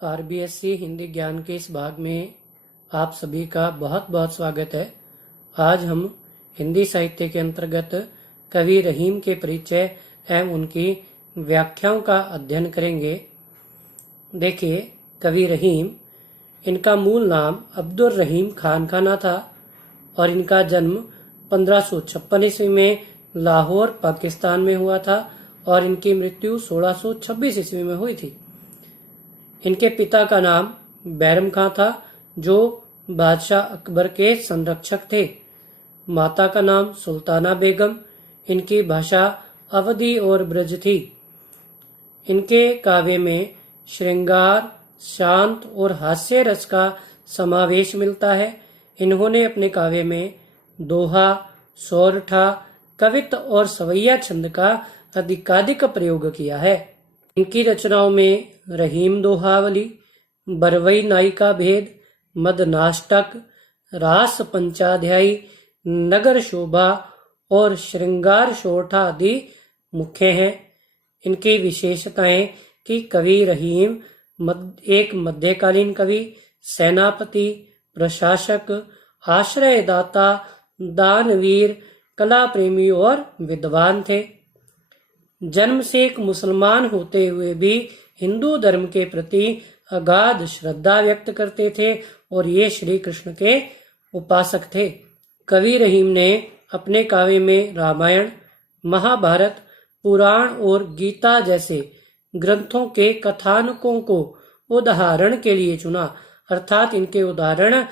RBSC Hindi ज्ञान के इस भाग में आप सभी का बहुत बहुत स्वागत है। आज हम हिंदी साहित्य के अंतर्गत कवि रहीम के परिचय एवं उनकी व्याख्याओं का अध्ययन करेंगे। देखिए, कवि रहीम, इनका मूल नाम अब्दुल रहीम खान खाना था और इनका जन्म 1556 ईस्वी में लाहौर पाकिस्तान में हुआ था और इनकी मृत्यु 1626 ईस्वी में हुई थी। इनके पिता का नाम बैरम खां था, जो बादशाह अकबर के संरक्षक थे। माता का नाम सुल्ताना बेगम। इनकी भाषा अवधी और ब्रज थी। इनके काव्य में श्रृंगार, शांत और हास्य रस का समावेश मिलता है। इन्होंने अपने काव्य में दोहा, सोरठा, कवित्त और सवैया छंद का अधिकाधिक प्रयोग किया है। इनकी रचनाओं में रहीम दोहावली, बरवई नायिका भेद, मदनाष्टक, रास पंचाध्यायी, नगर शोभा और श्रृंगार शोरठा आदि मुख्य हैं। इनकी विशेषताएं कि कवि रहीम एक मध्यकालीन कवि, सेनापति, प्रशासक, आश्रयदाता, दानवीर, कला प्रेमी और विद्वान थे। जन्म से एक मुसलमान होते हुए भी हिंदू धर्म के प्रति अगाध श्रद्धा व्यक्त करते थे और ये श्री कृष्ण के उपासक थे। कवि रहीम ने अपने काव्य में रामायण, महाभारत, पुराण और गीता जैसे ग्रंथों के कथानकों को उदाहरण के लिए चुना। अर्थात इनके उदाहरण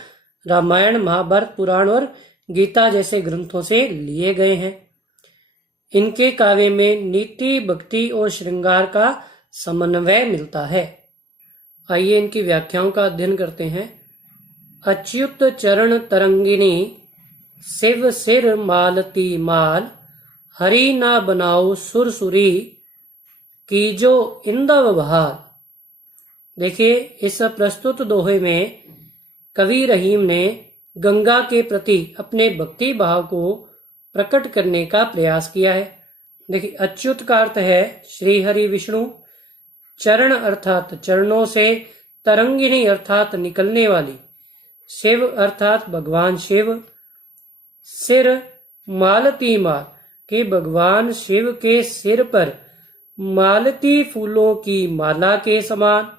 रामायण, महाभारत, पुराण और गीता जैसे ग्रंथों से लिए गए हैं। इनके काव्य में नीति, भक्ति और श्रृंगार का समन्वय मिलता है। आइए इनकी व्याख्याओं का अध्ययन करते हैं। अच्युत चरण तरंगिनी, शिव सिर मालती माल, हरि ना बनाओ सुरसुरी, कीजो इंदव बहाल। देखिए, इस प्रस्तुत दोहे में कवि रहीम ने गंगा के प्रति अपने भक्ति भाव को प्रकट करने का प्रयास किया है। देखिए, अच्युत का अर्थ है श्री हरि विष्णु, चरण अर्थात चरणों से, तरंगिणी अर्थात निकलने वाली, शिव अर्थात भगवान शिव, सिर मालती माल कि भगवान शिव के सिर पर मालती फूलों की माला के समान,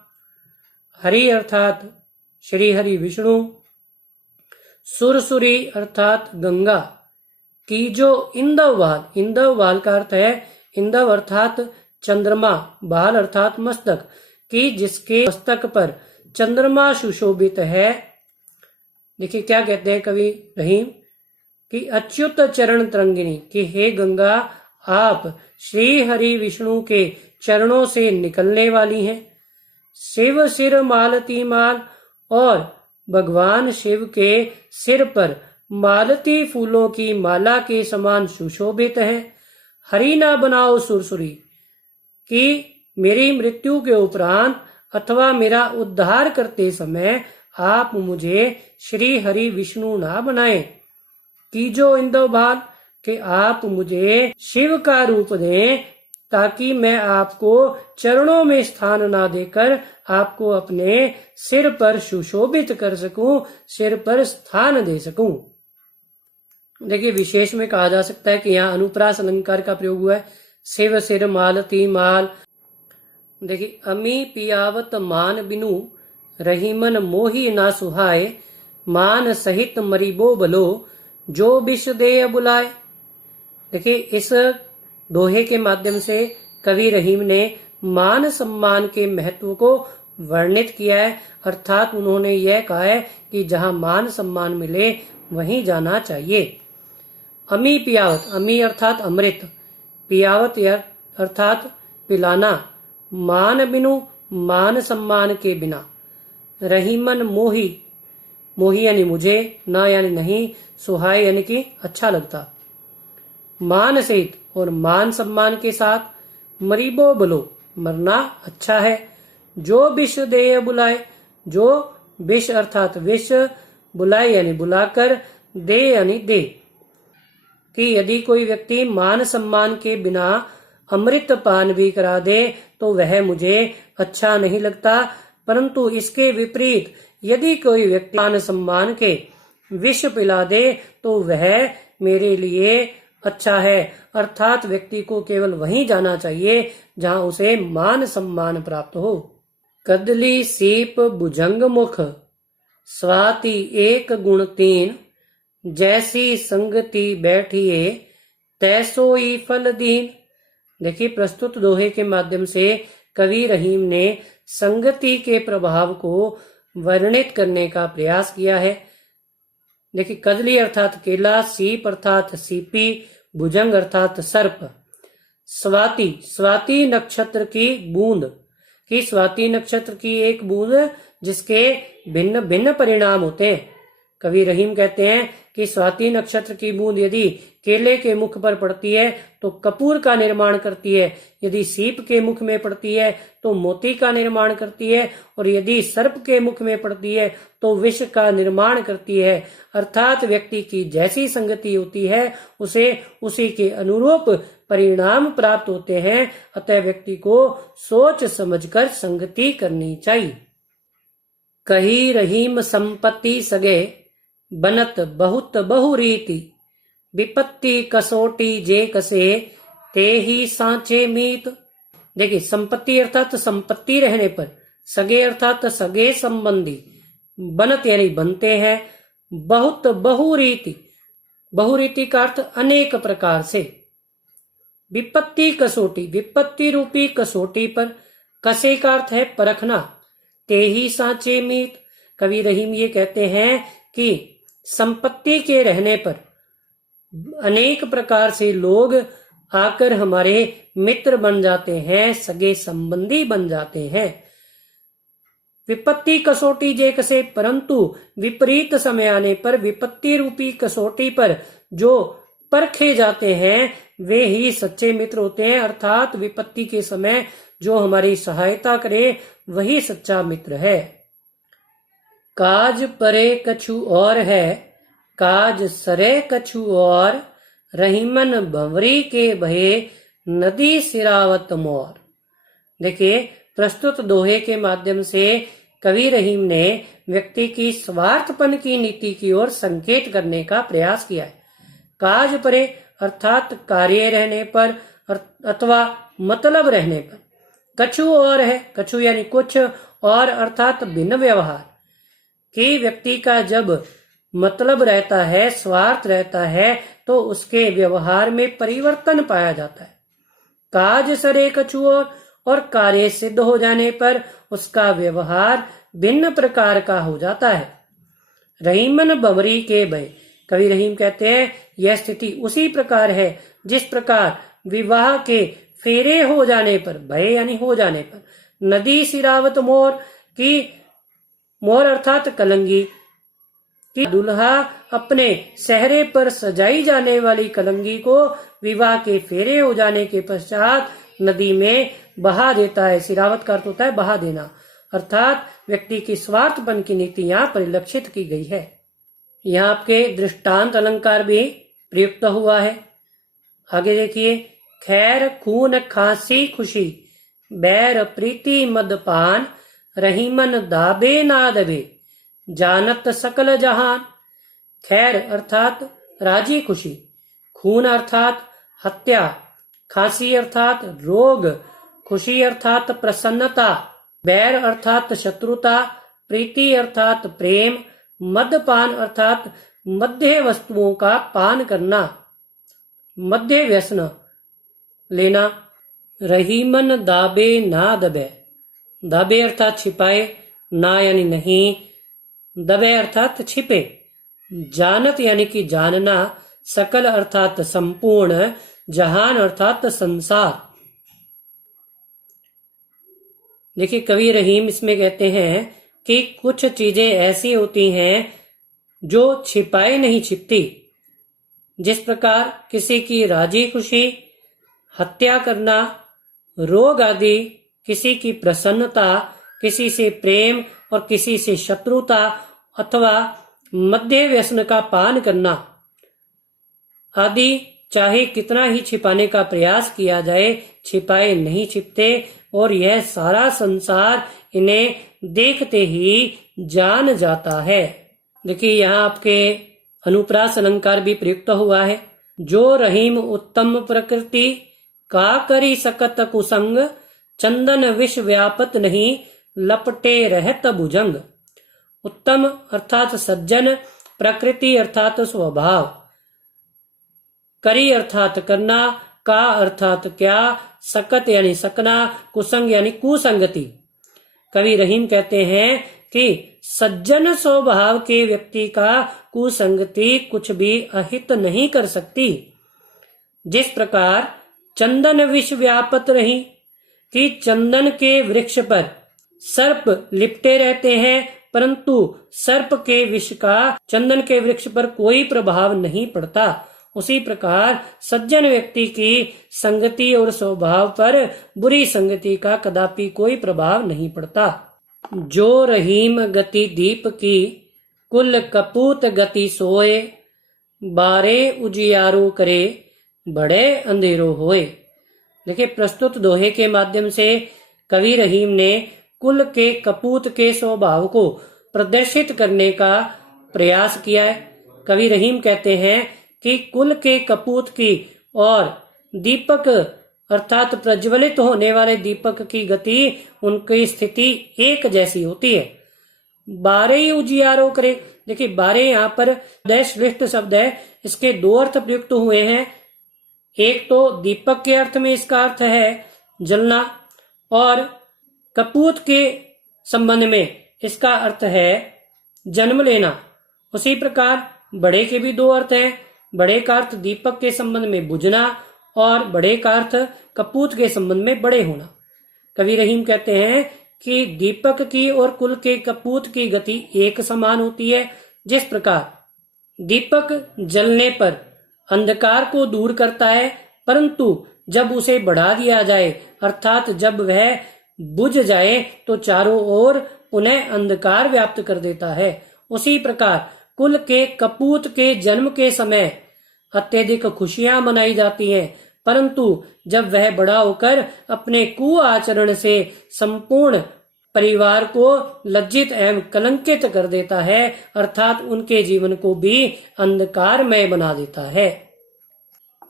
हरि अर्थात श्री हरि विष्णु, सुरसुरी अर्थात गंगा, की जो इंदव बाल, इंदव बाल का अर्थ है इंदव अर्थात चंद्रमा, बाल अर्थात मस्तक, कि जिसके मस्तक पर चंद्रमा सुशोभित है। देखिए क्या कहते हैं कवि रहीम कि अच्युत चरण तरंगिनी, कि हे गंगा, आप श्री हरि विष्णु के चरणों से निकलने वाली हैं। शिव सिर मालती माल, और भगवान शिव के सिर पर मालती फूलों की माला के समान सुशोभित हैं। हरि ना बनाओ सुरसुरी, कि मेरी मृत्यु के उपरांत अथवा मेरा उद्धार करते समय आप मुझे श्री हरि विष्णु ना बनाएं। कीजो इंदव भाल, कि आप मुझे शिव का रूप दें, ताकि मैं आपको चरणों में स्थान ना देकर आपको अपने सिर पर सुशोभित कर सकूं, सिर पर स्थान दे सकूं। देखिए, विशेष में कहा जा सकता है कि यहाँ अनुप्रास अलंकार का प्रयोग हुआ है। शिव सिर मालती माल। देखिए, अमी पियावत मान बिनु, रहीमन मोही ना सुहाए, मान सहित मरीबो बलो, जो विष दे बुलाए। देखिए, इस दोहे के माध्यम से कवि रहीम ने मान सम्मान के महत्व को वर्णित किया है। अर्थात उन्होंने यह कहा है कि जहां मान सम्मान मिले वहीं जाना चाहिए। अमी पियावत, अमी अर्थात अमृत, पियावत अर्थात पिलाना, मान बिनु मान सम्मान के बिना, रहीमन मोही, मोही यानी मुझे, ना यानी नहीं, सुहाय यानी कि अच्छा लगता, मान सहित और मान सम्मान के साथ, मरीबो बलो मरना अच्छा है, जो विष दे बुलाए, जो विष अर्थात विष, बुलाए यानी बुलाकर, दे यानी दे, कि यदि कोई व्यक्ति मान सम्मान के बिना अमृत पान भी करा दे तो वह मुझे अच्छा नहीं लगता, परंतु इसके विपरीत यदि कोई व्यक्ति मान सम्मान के विष पिला दे तो वह मेरे लिए अच्छा है। अर्थात व्यक्ति को केवल वहीं जाना चाहिए जहां उसे मान सम्मान प्राप्त हो। कदली सीप भुजंग मुख, स्वाति एक गुण तीन, जैसी संगति बैठिए तैसोई फल दीन। देखिए, प्रस्तुत दोहे के माध्यम से कवि रहीम ने संगति के प्रभाव को वर्णित करने का प्रयास किया है। देखिए, कदली अर्थात केला, सीप अर्थात सीपी, भुजंग अर्थात सर्प। स्वाति, स्वाति नक्षत्र की बूंद, कि स्वाति नक्षत्र की एक बूंद जिसके भिन्न भिन्न परिणाम होते हैं। कवि रहीम कहते हैं कि स्वाति नक्षत्र की बूंद यदि केले के मुख पर पड़ती है तो कपूर का निर्माण करती है, यदि सीप के मुख में पड़ती है तो मोती का निर्माण करती है, और यदि सर्प के मुख में पड़ती है तो विष का निर्माण करती है। अर्थात व्यक्ति की जैसी संगति होती है उसे उसी के अनुरूप परिणाम प्राप्त होते हैं। अतः व्यक्ति को सोच समझकर संगति करनी चाहिए। कही रहीम संपत्ति सगे, बनत बहुत बहुरीति, विपत्ति कसोटी जे कसे, ते ही सांचे मीत। देखिए, संपत्ति अर्थात संपत्ति रहने पर, सगे अर्थात सगे संबंधी, बनत यानी बनते हैं, बहुत बहुरीति, बहुरीति का अर्थ अनेक प्रकार से, विपत्ति कसोटी, विपत्ति रूपी कसोटी पर, कसे का अर्थ है परखना, ते ही सांचे मीत। कवि रहीम ये कहते हैं कि संपत्ति के रहने पर अनेक प्रकार से लोग आकर हमारे मित्र बन जाते हैं, सगे संबंधी बन जाते हैं। विपत्ति कसोटी जे कसे, परंतु विपरीत समय आने पर विपत्ति रूपी कसोटी पर जो परखे जाते हैं वे ही सच्चे मित्र होते हैं। अर्थात विपत्ति के समय जो हमारी सहायता करे वही सच्चा मित्र है। काज परे कछु और है, काज सरे कछु और, रहीमन भंवरी के भये नदी सिरावत मोर। देखिए, प्रस्तुत दोहे के माध्यम से कवि रहीम ने व्यक्ति की स्वार्थपन की नीति की ओर संकेत करने का प्रयास किया है। काज परे अर्थात कार्य रहने पर अथवा मतलब रहने पर, कछु और है, कछु यानी कुछ, और अर्थात भिन्न व्यवहार, कि व्यक्ति का जब मतलब रहता है, स्वार्थ रहता है, तो उसके व्यवहार में परिवर्तन पाया जाता है। काज सरे कछु और कार्य सिद्ध हो जाने पर उसका व्यवहार भिन्न प्रकार का हो जाता है। रहीमन बमरी के भय, कवि रहीम कहते हैं यह स्थिति उसी प्रकार है जिस प्रकार विवाह के फेरे हो जाने पर, भय यानी हो जाने पर, नदी सिरावत मोर, की मोर अर्थात कलंगी, कि दुल्हा अपने सहरे पर सजाई जाने वाली कलंगी को विवाह के फेरे हो जाने के पश्चात नदी में बहा देता है। सिरावत का अर्थ होता है बहा देना, अर्थात व्यक्ति की स्वार्थपन की नीति यहाँ परिलक्षित की गई है। यहाँ आपके दृष्टांत अलंकार भी प्रयुक्त हुआ है। आगे देखिए, खैर खून खांसी खुशी, बैर प्रीति मदपान, रहीमन दाबे ना दबे, जानत सकल जहान। खैर अर्थात राजी खुशी, खून अर्थात हत्या, खांसी अर्थात रोग, खुशी अर्थात प्रसन्नता, बैर अर्थात शत्रुता, प्रीति अर्थात प्रेम, मदपान अर्थात मध्य वस्तुओं का पान करना, मध्य व्यसन लेना। रहीमन दाबे ना दबे, दाबे अर्थात छिपाए, ना यानी नहीं, दबे अर्थात छिपे, जानत यानी कि जानना, सकल अर्थात संपूर्ण, जहान अर्थात संसार। देखिए, कवि रहीम इसमें कहते हैं कि कुछ चीजें ऐसी होती हैं जो छिपाए नहीं छिपती, जिस प्रकार किसी की राजी खुशी, हत्या करना, रोग आदि, किसी की प्रसन्नता, किसी से प्रेम और किसी से शत्रुता, अथवा मध्य व्यसन का पान करना आदि चाहे कितना ही छिपाने का प्रयास किया जाए, छिपाए नहीं छिपते और यह सारा संसार इन्हें देखते ही जान जाता है। देखिए यहाँ आपके अनुप्रास अलंकार भी प्रयुक्त हुआ है। जो रहीम उत्तम प्रकृति का करी सकत कुसंग, चंदन विष व्यापत नहीं लपटे रहत भुजंग। उत्तम अर्थात सज्जन, प्रकृति अर्थात स्वभाव, करी अर्थात करना, का अर्थात क्या, सकत यानी सकना, कुसंग यानी कुसंगति। कवि रहीम कहते हैं कि सज्जन स्वभाव के व्यक्ति का कुसंगति कुछ भी अहित नहीं कर सकती। जिस प्रकार चंदन विष व्यापत रही कि चंदन के वृक्ष पर सर्प लिपटे रहते हैं, परंतु सर्प के विष का चंदन के वृक्ष पर कोई प्रभाव नहीं पड़ता, उसी प्रकार सज्जन व्यक्ति की संगति और स्वभाव पर बुरी संगति का कदापि कोई प्रभाव नहीं पड़ता। जो रहीम गति दीप की, कुल कपूत गति सोए, बारे उजियारो करे, बड़े अंधेरो होए। देखिए प्रस्तुत दोहे के माध्यम से कवि रहीम ने कुल के कपूत के स्वभाव को प्रदर्शित करने का प्रयास किया है। कवि रहीम कहते हैं कि कुल के कपूत की और दीपक अर्थात प्रज्वलित होने वाले दीपक की गति, उनकी स्थिति एक जैसी होती है। बारे ही उजियारो करे। देखिए बारे यहाँ पर श्लिष्ट शब्द है, इसके दो अर्थ प्रयुक्त हुए हैं। एक तो दीपक के अर्थ में इसका अर्थ है जलना, और कपूत के संबंध में इसका अर्थ है जन्म लेना। उसी प्रकार बड़े के भी दो अर्थ हैं। बड़े का अर्थ दीपक के संबंध में बुझना और बड़े का अर्थ कपूत के संबंध में बड़े होना। कवि रहीम कहते हैं कि दीपक की और कुल के कपूत की गति एक समान होती है। जिस प्रकार दीपक जलने पर अंधकार को दूर करता है, परंतु जब उसे बढ़ा दिया जाए अर्थात जब वह बुझ जाए तो चारों ओर पुनः अंधकार व्याप्त कर देता है, उसी प्रकार कुल के कपूत के जन्म के समय अत्यधिक खुशियां मनाई जाती हैं, परंतु जब वह बड़ा होकर अपने कुआचरण से संपूर्ण परिवार को लज्जित एवं कलंकित कर देता है, अर्थात उनके जीवन को भी अंधकारमय बना देता है।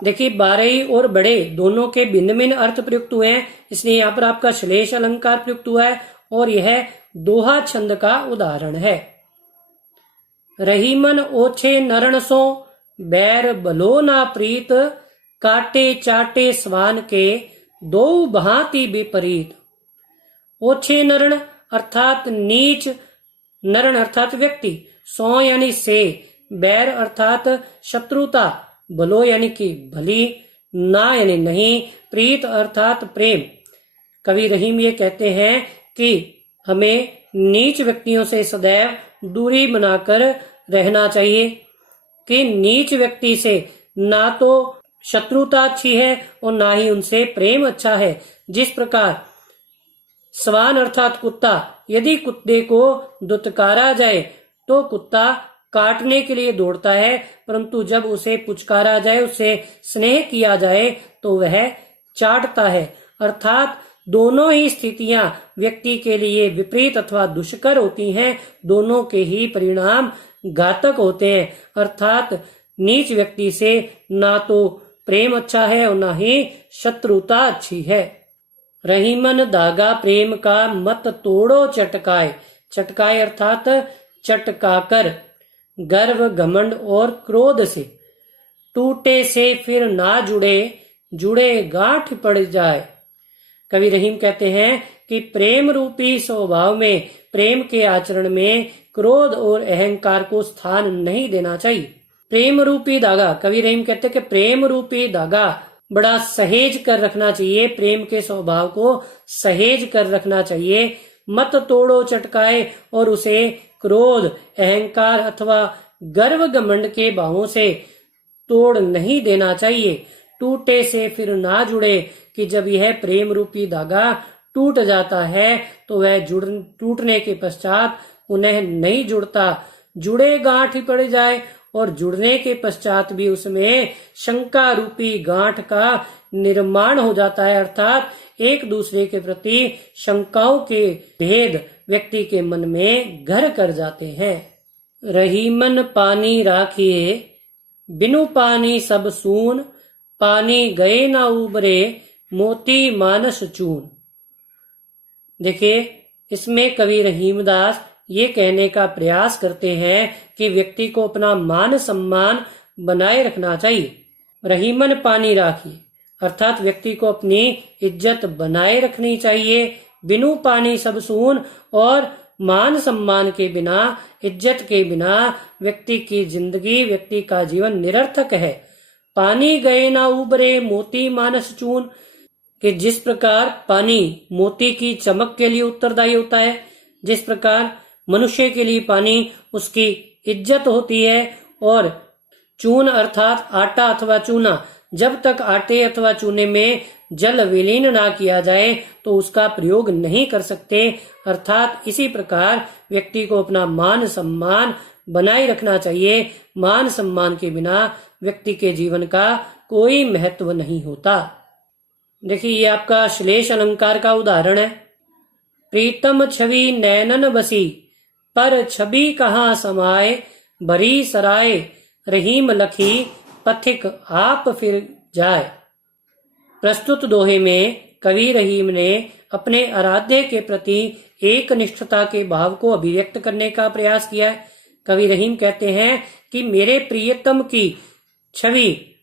देखिए बारही और बड़े दोनों के भिन्न भिन्न अर्थ प्रयुक्त हुए हैं, इसलिए यहाँ पर आपका श्लेष अलंकार प्रयुक्त हुआ है और यह दोहा छंद का उदाहरण है। रहीमन ओछे नरण सो, बैर बलो ना प्रीत, काटे चाटे स्वान के, दो भांति विपरीत। ओछे नरण अर्थात नीच, नरण अर्थात व्यक्ति, सो यानी से, बैर अर्थात शत्रुता, भलो यानी कि भली, ना यानी नहीं, प्रीत अर्थात प्रेम। कवि रहीम ये कहते हैं कि हमें नीच व्यक्तियों से सदैव दूरी बनाकर रहना चाहिए, कि नीच व्यक्ति से ना तो शत्रुता अच्छी है और ना ही उनसे प्रेम अच्छा है। जिस प्रकार स्वान अर्थात कुत्ता, यदि कुत्ते को दुत्कारा जाए तो कुत्ता काटने के लिए दौड़ता है, परंतु जब उसे पुचकारा जाए, उससे स्नेह किया जाए तो वह चाटता है। अर्थात दोनों ही स्थितियां व्यक्ति के लिए विपरीत अथवा दुष्कर होती हैं, दोनों के ही परिणाम घातक होते हैं। अर्थात नीच व्यक्ति से ना तो प्रेम अच्छा है और ना ही शत्रुता अच्छी है। रहीमन धागा प्रेम का मत तोड़ो चटकाए, चटकाए अर्थात चटकाकर, गर्व घमंड और क्रोध से, टूटे से फिर ना जुड़े, जुड़े गांठ पड़ जाए। कवि रहीम कहते हैं कि प्रेम रूपी स्वभाव में, प्रेम के आचरण में क्रोध और अहंकार को स्थान नहीं देना चाहिए। प्रेम रूपी धागा, कवि रहीम कहते हैं कि प्रेम रूपी धागा बड़ा सहेज कर रखना चाहिए, प्रेम के स्वभाव को सहेज कर रखना चाहिए। मत तोड़ो चटकाए, और उसे क्रोध अहंकार अथवा गर्व घमंड के भावों से तोड़ नहीं देना चाहिए। टूटे से फिर ना जुड़े, कि जब यह प्रेम रूपी धागा टूट जाता है तो वह टूटने के पश्चात उन्हें नहीं जुड़ता, जुड़े गांठ ही पड़ जाए, और जुड़ने के पश्चात भी उसमें शंका रूपी गांठ का निर्माण हो जाता है, अर्थात एक दूसरे के प्रति शंकाओं के भेद व्यक्ति के मन में घर कर जाते हैं। रहीमन पानी राखिए, बिनु पानी सब सून, पानी गए ना उबरे, मोती मानस चून। देखिए, इसमें कवि रहीमदास ये कहने का प्रयास करते हैं कि व्यक्ति को अपना मान सम्मान बनाए रखना चाहिए। रहीमन पानी राखिए अर्थात व्यक्ति को अपनी इज्जत बनाए रखनी चाहिए। बिनु पानी सब सून, और मान सम्मान के बिना, इज्जत के बिना व्यक्ति की जिंदगी, व्यक्ति का जीवन निरर्थक है। पानी गए ना उबरे, मोती मानस चून, कि जिस प्रकार पानी मोती की चमक के लिए उत्तरदायी होता है, जिस प्रकार मनुष्य के लिए पानी उसकी इज्जत होती है, और चून अर्थात आटा अथवा चूना, जब तक आटे अथवा चूने में जल विलीन ना किया जाए तो उसका प्रयोग नहीं कर सकते। अर्थात इसी प्रकार व्यक्ति को अपना मान सम्मान बनाए रखना चाहिए। मान सम्मान के बिना व्यक्ति के जीवन का कोई महत्व नहीं होता। देखिए, ये आपका श्लेष अलंकार का उदाहरण है। प्रीतम छवि नैनन बसी, पर छवि कहाँ समाए, भरी सराय रहीम लखी, पथिक आप फिर जाए। प्रस्तुत दोहे में कवि रहीम ने अपने आराध्य के प्रति एक निष्ठता के भाव को अभिव्यक्त करने का प्रयास किया है। कवि रहीम कहते हैं कि मेरे प्रियतम की छवि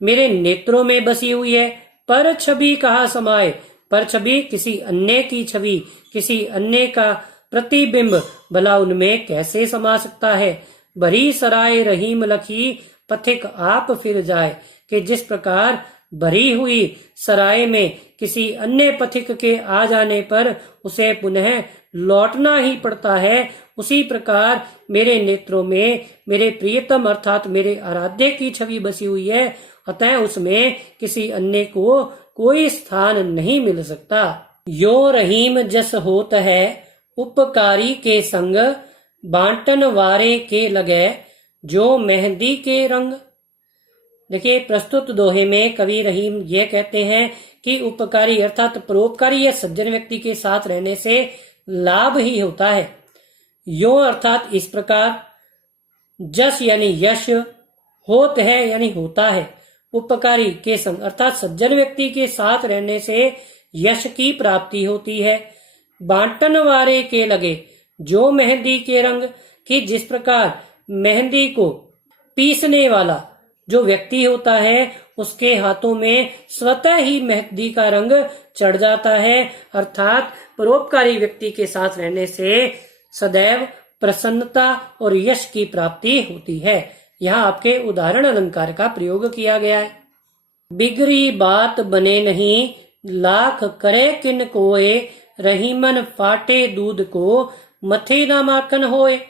मेरे नेत्रों में बसी हुई है, पर छवि कहाँ समाए। पर छवि किसी अन्य की छवि, किसी अन्य का प्रतिबिंब भला उनमें कैसे समा सकता है। भरी सराय रहीम लखी, पथिक आप फिर जाए, कि जिस प्रकार भरी हुई सराय में किसी अन्य पथिक के आ जाने पर उसे पुनः लौटना ही पड़ता है, उसी प्रकार मेरे नेत्रों में मेरे प्रियतम अर्थात मेरे आराध्य की छवि बसी हुई है, अतः उसमें किसी अन्य को कोई स्थान नहीं मिल सकता। यो रहीम जस होत है, उपकारी के संग, बांटन वारे के लगे, जो मेहंदी के रंग। देखिए, प्रस्तुत दोहे में कवि रहीम ये कहते हैं कि उपकारी अर्थात परोपकारी या सज्जन व्यक्ति के साथ रहने से लाभ ही होता है। यो अर्थात इस प्रकार, जस यानी यश, होत है यानी होता है, उपकारी के संग अर्थात सज्जन व्यक्ति के साथ रहने से यश की प्राप्ति होती है। बांटन वारे के लगे, जो मेहंदी के रंग, कि जिस प्रकार मेहंदी को पीसने वाला जो व्यक्ति होता है उसके हाथों में स्वतः ही मेहंदी का रंग चढ़ जाता है, अर्थात परोपकारी व्यक्ति के साथ रहने से सदैव प्रसन्नता और यश की प्राप्ति होती है। यहाँ आपके उदाहरण अलंकार का प्रयोग किया गया है। बिगड़ी बात बने नहीं, लाख करे किन कोए, रहीमन फाटे दूध को, मथे ना माखन होए।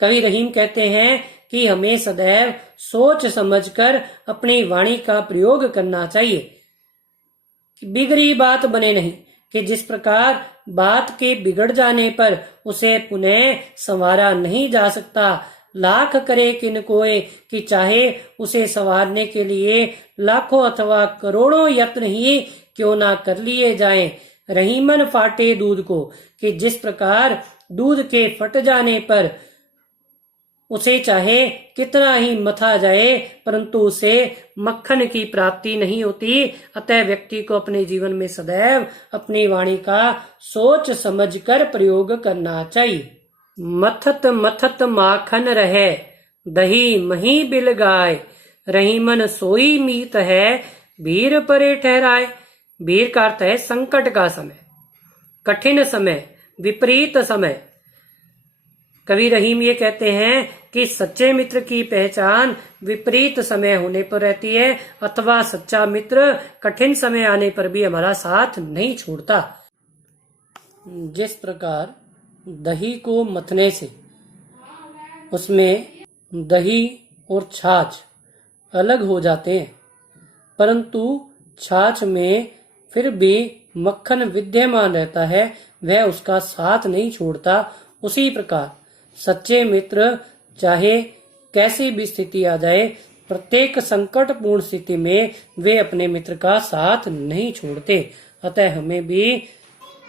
कवि रहीम कहते हैं कि हमें सदैव सोच समझकर अपनी वाणी का प्रयोग करना चाहिए। बिगड़ी बात बने नहीं, कि जिस प्रकार बात के बिगड़ जाने पर उसे पुनः संवारा नहीं जा सकता। लाख करे किन कोय, कि चाहे उसे संवारने के लिए लाखों अथवा करोड़ों यत्न ही क्यों ना कर लिए जाएं। रहीमन फाटे दूध को, कि जिस प्रकार दूध के फट जाने पर उसे चाहे कितना ही मथा जाए परंतु उसे मक्खन की प्राप्ति नहीं होती। अतः व्यक्ति को अपने जीवन में सदैव अपनी वाणी का सोच समझकर प्रयोग करना चाहिए। मथत मथत माखन रहे, दही मही बिल गाय, रहीमन सोई मीत है, भीर परे ठहराए। भीर का अर्थ है संकट का समय, कठिन समय, विपरीत समय। कवि रहीम ये कहते हैं कि सच्चे मित्र की पहचान विपरीत समय होने पर रहती है, अथवा सच्चा मित्र कठिन समय आने पर भी हमारा साथ नहीं छोड़ता। जिस प्रकार दही को मथने से उसमें दही और छाछ अलग हो जाते हैं, परंतु छाछ में फिर भी मक्खन विद्यमान रहता है, वह उसका साथ नहीं छोड़ता। उसी प्रकार सच्चे मित्र चाहे कैसी भी स्थिति आ जाए, प्रत्येक संकटपूर्ण स्थिति में वे अपने मित्र का साथ नहीं छोड़ते। अतः हमें भी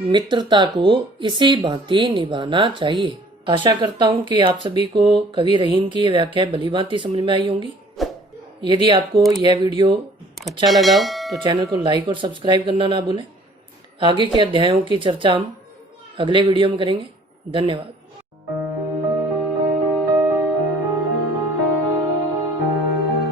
मित्रता को इसी भांति निभाना चाहिए। आशा करता हूं कि आप सभी को कवि रहीम की ये व्याख्या भली भांति समझ में आई होंगी। यदि आपको यह वीडियो अच्छा लगा हो तो चैनल को लाइक और सब्सक्राइब करना ना भूलें। आगे के अध्यायों की चर्चा हम अगले वीडियो में करेंगे। धन्यवाद।